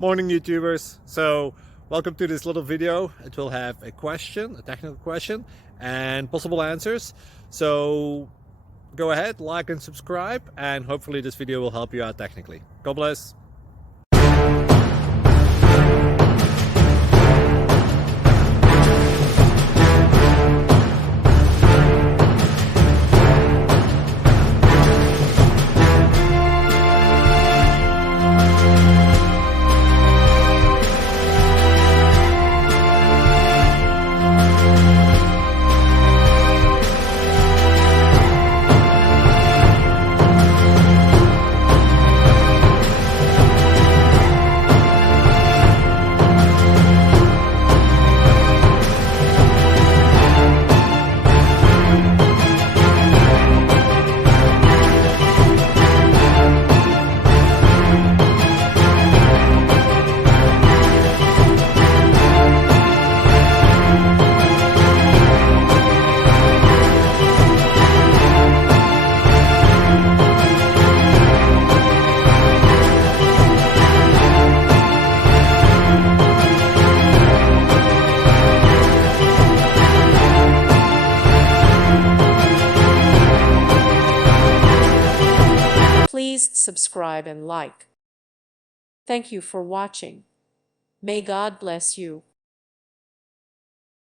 Morning YouTubers. So welcome to this little video. It will have a question, a technical question, and possible answers. So go ahead, like and subscribe, and hopefully this video will help you out technically. God bless. Please subscribe and like. Thank you for watching. May God bless you.